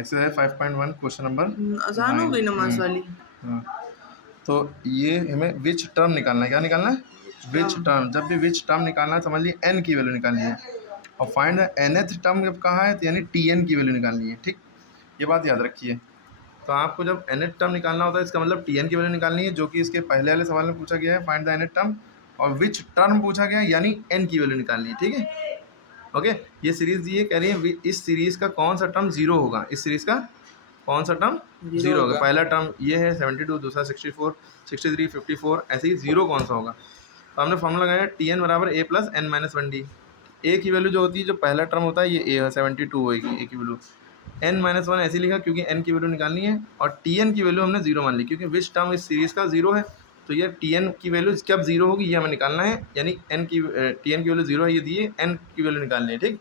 Exercise 5.1 question number आसान हो गई नमाज वाली। हाँ, तो ये हमें विच टर्म निकालना है। क्या निकालना है? Which term. जब भी विच टर्म निकालना है समझ लीजिए एन की वैल्यू निकालनी है, और फाइंड द nth टर्म जब कहा है तो यानी टी एन की वैल्यू निकालनी है। ठीक, ये बात याद रखिए। तो आपको जब nth टर्म निकालना होता है इसका मतलब टी एन की वैल्यू निकालनी है, जो कि इसके पहले वाले सवाल में पूछा गया है, फाइंड द nth टर्म, और विच टर्म पूछा गया है यानी एन की वैल्यू निकालनी है। ठीक है, ओके। ये सीरीज दी है, कह रही है इस सीरीज का कौन सा टर्म जीरो होगा, इस सीरीज का कौन सा टर्म जीरो होगा। पहला टर्म ये है 72, दूसरा 64, 63, 54, ऐसे ही जीरो कौन सा होगा। तो हमने फॉर्मूला लगाया टी एन बराबर A plus N minus one D. A की वैल्यू जो होती है, जो पहला टर्म होता है ये ए है, 72 होगी ए की वैल्यू। एन माइनस वन ऐसे लिखा क्योंकि एन की वैल्यू निकालनी है, और टी एन की वैल्यू हमने जीरो मान ली क्योंकि विच टर्म इस सीरीज का जीरो है। तो ये टी एन की वैल्यू कब जीरो होगी ये हमें निकालना है, यानी एन की टी एन की वैल्यू जीरो है ये दिए, एन की वैल्यू निकालनी है। ठीक,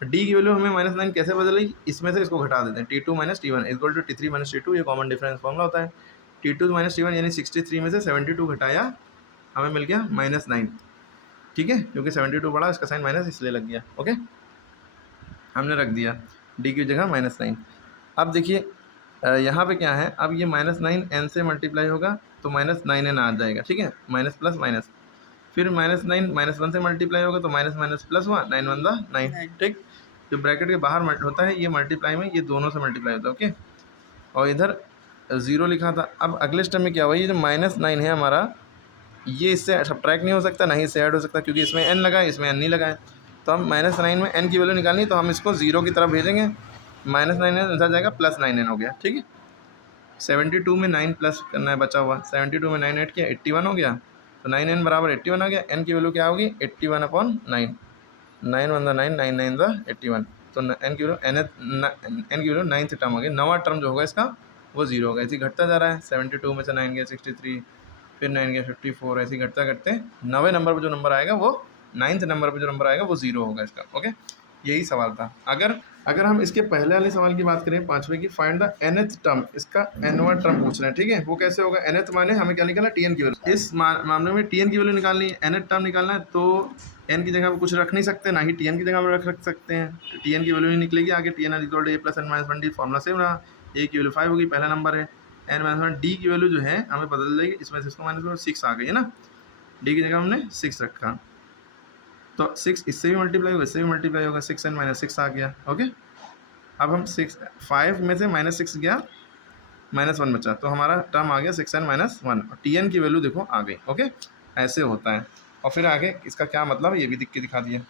डी की वैल्यू हमें -9 कैसे बदलेगी, इसमें से इसको घटा देते हैं, T two minus T one equal to T three minus T two, ये कॉमन डिफरेंस फॉर्मूला होता है। T two minus T one यानी 63 में से 72 घटाया, हमें मिल गया -9। ठीक है, क्योंकि 72 बड़ा, इसका साइन माइनस इसलिए लग गया। ओके, हमने रख दिया डी की जगह -9। अब देखिए यहाँ पे क्या है, अब ये -9 एन से मल्टीप्लाई होगा तो -9n आ जाएगा। ठीक है, माइनस प्लस माइनस, फिर -9 -1 से मल्टीप्लाई होगा तो माइनस माइनस प्लस हुआ, 9 1 9। ठीक, जो ब्रैकेट के बाहर होता है ये मल्टीप्लाई में ये दोनों से मल्टीप्लाई होता है। ओके, और इधर ज़ीरो लिखा था। अब अगले स्टेप में क्या हुआ, ये जो -9 है हमारा, ये इससे सब्ट्रैक्ट नहीं हो सकता, ना ही इससे ऐड हो सकता, क्योंकि इसमें n लगा है इसमें n नहीं लगा है। तो हम -9 में n की वैल्यू निकालनी है, तो हम इसको जीरो की तरफ भेजेंगे, -9 इधर जाएगा, +9n हो गया। ठीक है, 72 में 9 प्लस करना है बचा हुआ, 72 में 9 ऐड किया 81 हो गया, तो 9n बराबर 81 आ गया। n की वैल्यू क्या होगी, 81/9, 9 1 9, 9 9 81। तो n की वैल्यू n की वैल्यू 9th टर्म हो गया। नवा टर्म जो होगा इसका वो जीरो होगा। ऐसे घटता जा रहा है, 72 में से 9 गया 63, फिर 9 गया 54, ऐसे घटता घटते 9वें नंबर पर जो नंबर आएगा वो 9th नंबर पर जो नंबर आएगा वो जीरो होगा इसका। ओके, यही सवाल था। अगर हम इसके पहले वाले सवाल की बात करें, 5वें की, फाइंड द nth टर्म, इसका nवां टर्म पूछ रहे हैं। ठीक है, वो कैसे होगा, nth माने हमें क्या निकालना, टी एन की वैल्यू। इस मामले में टी एन की वैल्यू निकालनी है, nth टर्म निकालना है, तो एन की जगह पर कुछ रख नहीं सकते, ना ही टी एन की जगह पर रख सकते हैं। टी एन की वैल्यू नहीं निकलेगी आगे, T N equal to A plus N minus one D, formula same रहा। ए की वैल्यू 5 होगी, पहला नंबर है, एन माइनस वन। डी की वैल्यू जो है हमें बदल देगी, इसमें से इसको माइनस 6 आ गई है ना, डी की जगह हमने 6 रखा, तो 6 इससे भी मल्टीप्लाई होगा, इससे भी मल्टीप्लाई होगा, 6n - 6 आ गया। ओके, अब हम 5 में से -6 गया, -1 बचा, तो हमारा टर्म आ गया 6n - 1, और टी एन की वैल्यू देखो आ गई। ओके, ऐसे होता है। और फिर आगे इसका क्या मतलब है ये भी लिख के दिखा दिया।